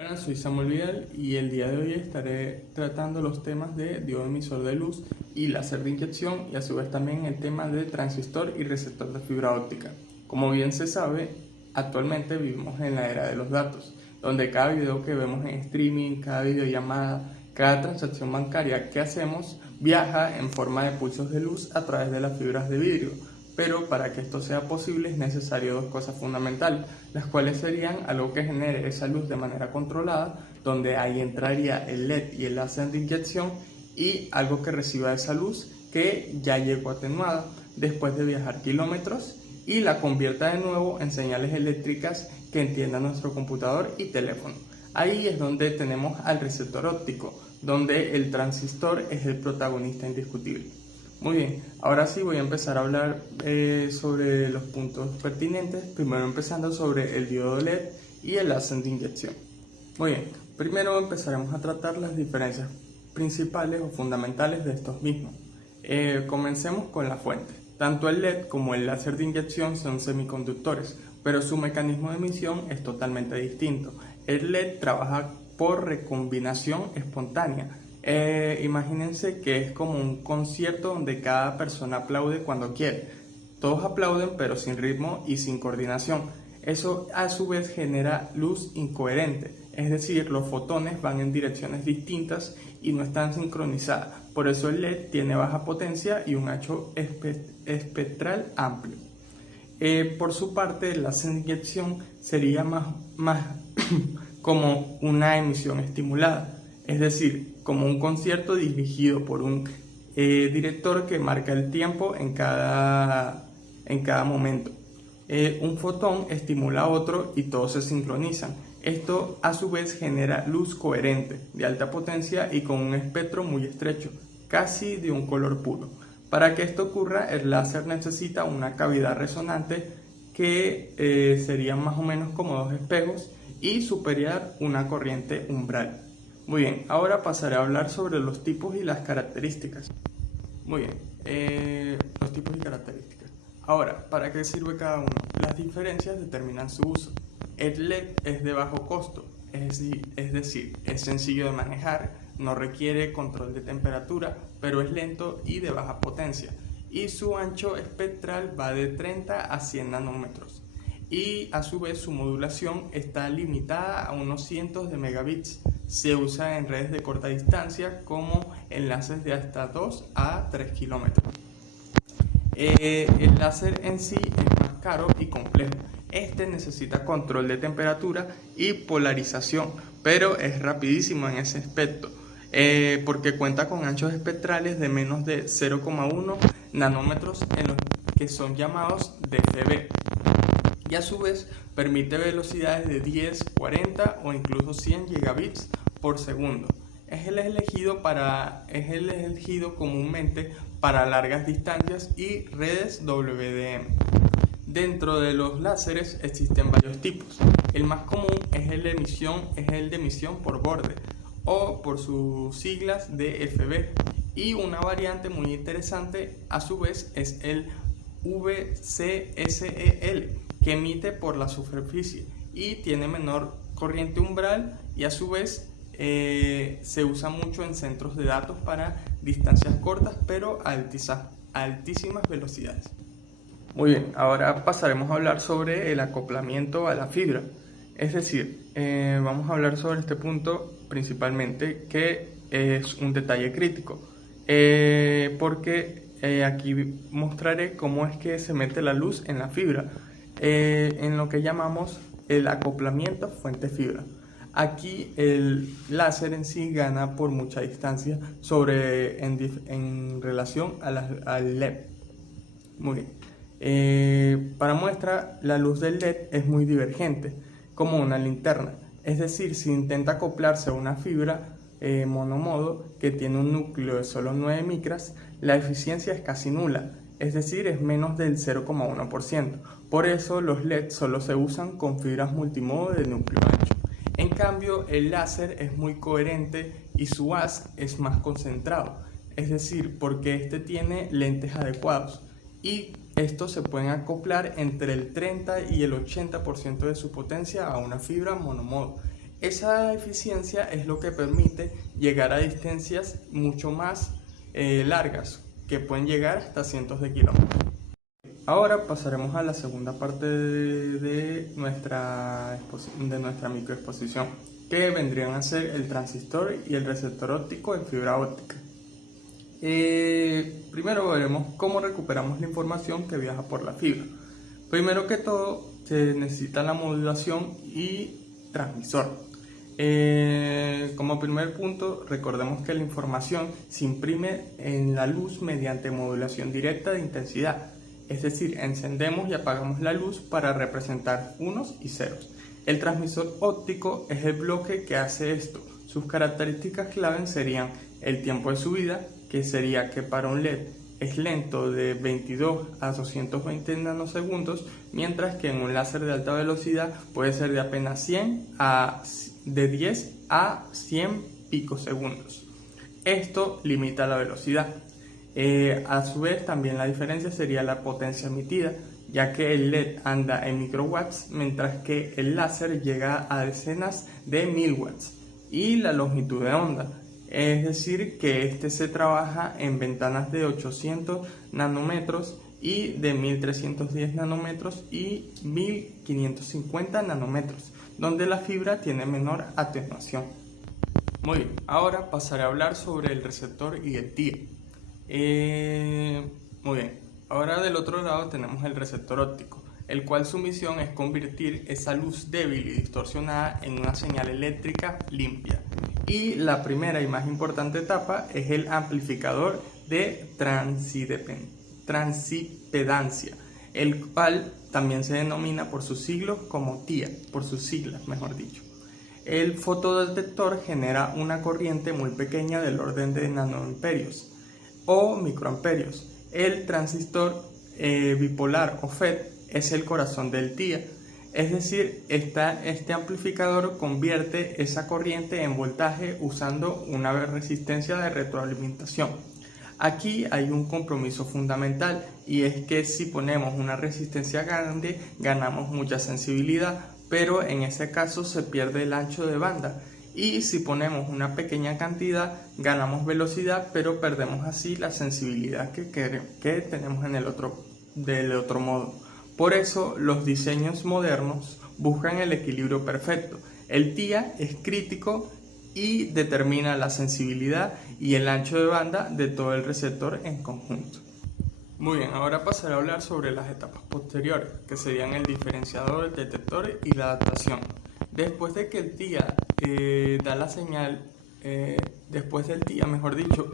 Hola, soy Samuel Vidal y el día de hoy estaré tratando los temas de diodo emisor de luz y láser de inyección y a su vez también el tema de transistor y receptor de fibra óptica. Como bien se sabe, actualmente vivimos en la era de los datos, donde cada video que vemos en streaming, cada videollamada, cada transacción bancaria que hacemos viaja en forma de pulsos de luz a través de las fibras de vidrio. Pero para que esto sea posible es necesario dos cosas fundamentales, las cuales serían algo que genere esa luz de manera controlada, donde ahí entraría el LED y el láser de inyección, y algo que reciba esa luz que ya llegó atenuada después de viajar kilómetros y la convierta de nuevo en señales eléctricas que entienda nuestro computador y teléfono. Ahí es donde tenemos al receptor óptico, donde el transistor es el protagonista indiscutible. Muy bien, ahora sí voy a empezar a hablar sobre los puntos pertinentes, primero empezando sobre el diodo LED y el láser de inyección. Muy bien, primero empezaremos a tratar las diferencias principales o fundamentales de estos mismos. Comencemos con la fuente. Tanto el LED como el láser de inyección son semiconductores, pero su mecanismo de emisión es totalmente distinto. El LED trabaja por recombinación espontánea. Imagínense que es como un concierto donde cada persona aplaude cuando quiere. Todos aplauden pero sin ritmo y sin coordinación. Eso a su vez genera luz incoherente, es decir, los fotones van en direcciones distintas y no están sincronizadas. Por eso el LED tiene baja potencia y un ancho espectral amplio. Por su parte, la inyección sería más como una emisión estimulada, es decir, como un concierto dirigido por un director que marca el tiempo en cada momento. Un fotón estimula a otro y todos se sincronizan. Esto a su vez genera luz coherente, de alta potencia y con un espectro muy estrecho, casi de un color puro. Para que esto ocurra, el láser necesita una cavidad resonante que serían más o menos como dos espejos y superior una corriente umbral. Muy bien, ahora pasaré a hablar sobre los tipos y las características. Muy bien, los tipos y características. Ahora, ¿para qué sirve cada uno? Las diferencias determinan su uso. El LED es de bajo costo, es decir, es sencillo de manejar, no requiere control de temperatura, pero es lento y de baja potencia. Y su ancho espectral va de 30 a 100 nanómetros. Y a su vez su modulación está limitada a unos cientos de megabits. Se usa en redes de corta distancia como enlaces de hasta 2 a 3 kilómetros. El láser en sí es más caro y complejo. Este necesita control de temperatura y polarización, pero es rapidísimo en ese aspecto, porque cuenta con anchos espectrales de menos de 0,1 nanómetros en los que son llamados DFB. Y a su vez permite velocidades de 10, 40 o incluso 100 gigabits por segundo. Es el elegido comúnmente para largas distancias y redes WDM. Dentro de los láseres existen varios tipos. El más común es el de emisión por borde o por sus siglas DFB. Y una variante muy interesante a su vez es el VCSEL, que emite por la superficie y tiene menor corriente umbral y a su vez se usa mucho en centros de datos para distancias cortas pero a altísimas velocidades. Muy bien, ahora pasaremos a hablar sobre el acoplamiento a la fibra. Es decir, vamos a hablar sobre este punto principalmente, que es un detalle crítico, porque aquí mostraré cómo es que se mete la luz en la fibra, en lo que llamamos el acoplamiento fuente-fibra. Aquí el láser en sí gana por mucha distancia en relación al LED. Muy bien. Para muestra, la luz del LED es muy divergente, como una linterna. Es decir, si intenta acoplarse a una fibra monomodo que tiene un núcleo de solo 9 micras, la eficiencia es casi nula, es decir, es menos del 0,1%. Por eso los LED solo se usan con fibras multimodo de núcleo ancho. En cambio, el láser es muy coherente y su haz es más concentrado, es decir, porque este tiene lentes adecuados y estos se pueden acoplar entre el 30 y el 80% de su potencia a una fibra monomodo. Esa eficiencia es lo que permite llegar a distancias mucho más largas, que pueden llegar hasta cientos de kilómetros. Ahora pasaremos a la segunda parte de nuestra microexposición, que vendrían a ser el transistor y el receptor óptico en fibra óptica. Primero veremos cómo recuperamos la información que viaja por la fibra. Primero que todo, se necesita la modulación y transmisor. Como primer punto, recordemos que la información se imprime en la luz mediante modulación directa de intensidad. Es decir, encendemos y apagamos la luz para representar unos y ceros. El transmisor óptico es el bloque que hace esto. Sus características claves serían el tiempo de subida, que sería que para un LED es lento de 22 a 220 nanosegundos, mientras que en un láser de alta velocidad puede ser de apenas de 10 a 100 picosegundos. Esto limita la velocidad. A su vez, también la diferencia sería la potencia emitida, ya que el LED anda en microwatts, mientras que el láser llega a decenas de mil watts, y la longitud de onda, es decir, que este se trabaja en ventanas de 800 nanómetros y de 1310 nanómetros y 1550 nanómetros, donde la fibra tiene menor atenuación. Muy bien, ahora pasaré a hablar sobre el receptor y el TIA. Muy bien, ahora del otro lado tenemos el receptor óptico, el cual su misión es convertir esa luz débil y distorsionada en una señal eléctrica limpia. Y la primera y más importante etapa es el amplificador de transimpedancia, el cual también se denomina por sus siglas como TIA, por sus siglas mejor dicho. El fotodetector genera una corriente muy pequeña del orden de nanoamperios o microamperios. El transistor bipolar o FET es el corazón del TIA, es decir, este amplificador convierte esa corriente en voltaje usando una resistencia de retroalimentación. Aquí hay un compromiso fundamental, y es que si ponemos una resistencia grande ganamos mucha sensibilidad, pero en ese caso se pierde el ancho de banda. Y si ponemos una pequeña cantidad, ganamos velocidad, pero perdemos así la sensibilidad que tenemos del otro modo. Por eso, los diseños modernos buscan el equilibrio perfecto. El TIA es crítico y determina la sensibilidad y el ancho de banda de todo el receptor en conjunto. Muy bien, ahora pasaré a hablar sobre las etapas posteriores, que serían el diferenciador, el detector y la adaptación. Después de que el TIA da la señal, después del TIA, mejor dicho,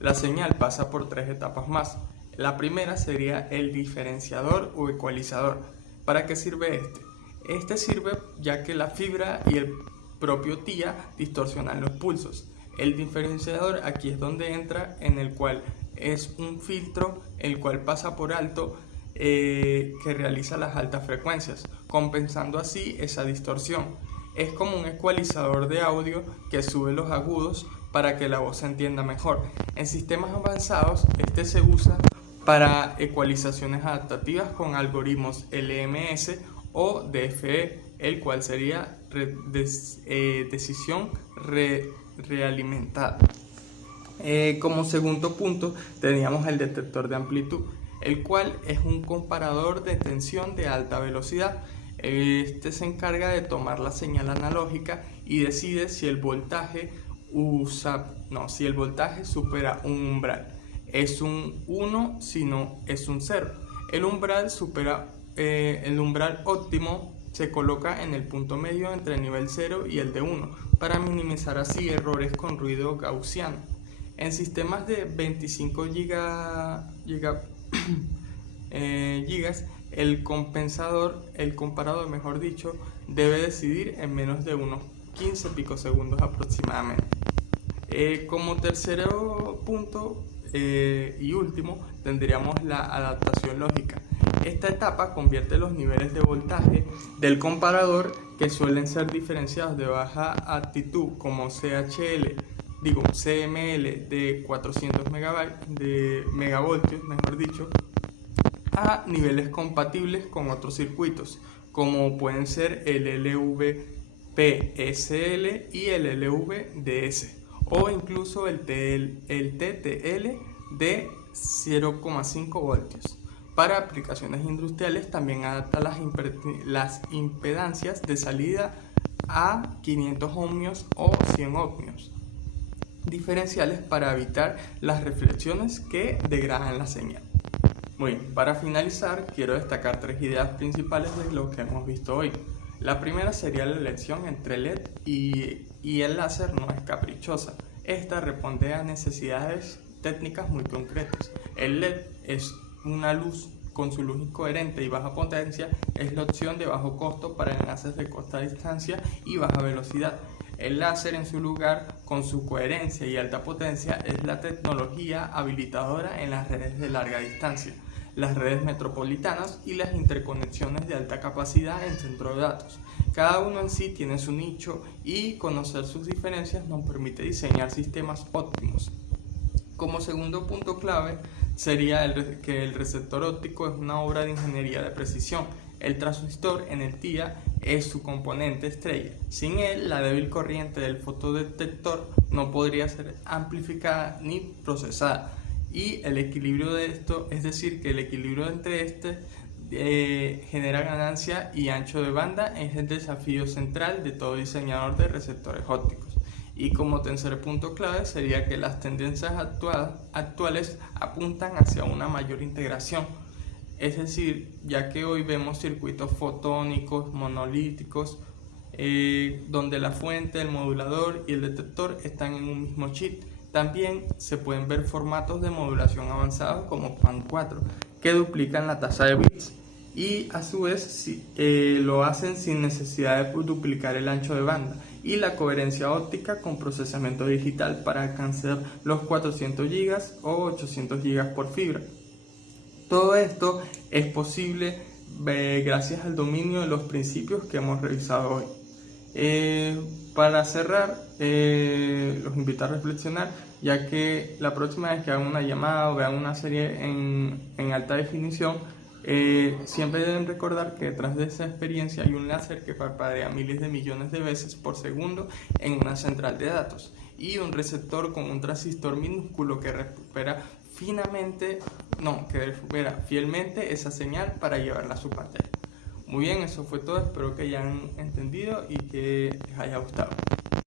la señal pasa por tres etapas más. La primera sería el diferenciador o ecualizador. ¿Para qué sirve este? Este sirve ya que la fibra y el propio TIA distorsionan los pulsos. El diferenciador aquí es donde entra, en el cual es un filtro el cual pasa por alto que realiza las altas frecuencias, compensando así esa distorsión. Es como un ecualizador de audio que sube los agudos para que la voz se entienda mejor. En sistemas avanzados, este se usa para ecualizaciones adaptativas con algoritmos LMS o DFE, el cual sería decisión realimentada. Como segundo punto teníamos el detector de amplitud, el cual es un comparador de tensión de alta velocidad. Este se encarga de tomar la señal analógica y decide si el voltaje supera un umbral. Es un 1, si no es un 0. El umbral óptimo se coloca en el punto medio entre el nivel 0 y el de 1 para minimizar así errores con ruido gaussiano. En sistemas de 25 gigas, el comparador mejor dicho, debe decidir en menos de unos 15 picosegundos aproximadamente. Como tercero punto y último, tendríamos la adaptación lógica. Esta etapa convierte los niveles de voltaje del comparador, que suelen ser diferenciados de baja actitud como CML de 400 megavoltios, mejor dicho, a niveles compatibles con otros circuitos, como pueden ser el LVP PSL y el LVDS, o incluso el TTL de 0,5 voltios. Para aplicaciones industriales también adapta las impedancias de salida a 500 ohmios o 100 ohmios diferenciales para evitar las reflexiones que degradan la señal. Muy bien, para finalizar quiero destacar 3 ideas principales de lo que hemos visto hoy. La primera sería la elección entre LED y el láser no es caprichosa. Esta responde a necesidades técnicas muy concretas. El LED es una luz con su luz incoherente y baja potencia, es la opción de bajo costo para enlaces de corta distancia y baja velocidad. El láser, en su lugar, con su coherencia y alta potencia, es la tecnología habilitadora en las redes de larga distancia, las redes metropolitanas y las interconexiones de alta capacidad en centros de datos. Cada uno en sí tiene su nicho y conocer sus diferencias nos permite diseñar sistemas óptimos. Como segundo punto clave sería que el receptor óptico es una obra de ingeniería de precisión. El transistor en el TIA es su componente estrella. Sin él, la débil corriente del fotodetector no podría ser amplificada ni procesada. Y el equilibrio de esto, es decir, que el equilibrio entre genera ganancia y ancho de banda, es el desafío central de todo diseñador de receptores ópticos. Y como tercer punto clave sería que las tendencias actuales apuntan hacia una mayor integración. Es decir, ya que hoy vemos circuitos fotónicos, monolíticos, donde la fuente, el modulador y el detector están en un mismo chip. También se pueden ver formatos de modulación avanzados como PAM4, que duplican la tasa de bits y a su vez lo hacen sin necesidad de duplicar el ancho de banda, y la coherencia óptica con procesamiento digital para alcanzar los 400 GB o 800 GB por fibra. Todo esto es posible gracias al dominio de los principios que hemos revisado hoy. Para cerrar, los invito a reflexionar, ya que la próxima vez que hagan una llamada o vean una serie en alta definición, siempre deben recordar que detrás de esa experiencia hay un láser que parpadea miles de millones de veces por segundo en una central de datos, y un receptor con un transistor minúsculo que recupera fielmente esa señal para llevarla a su pantalla. Muy bien, eso fue todo, espero que hayan entendido y que les haya gustado.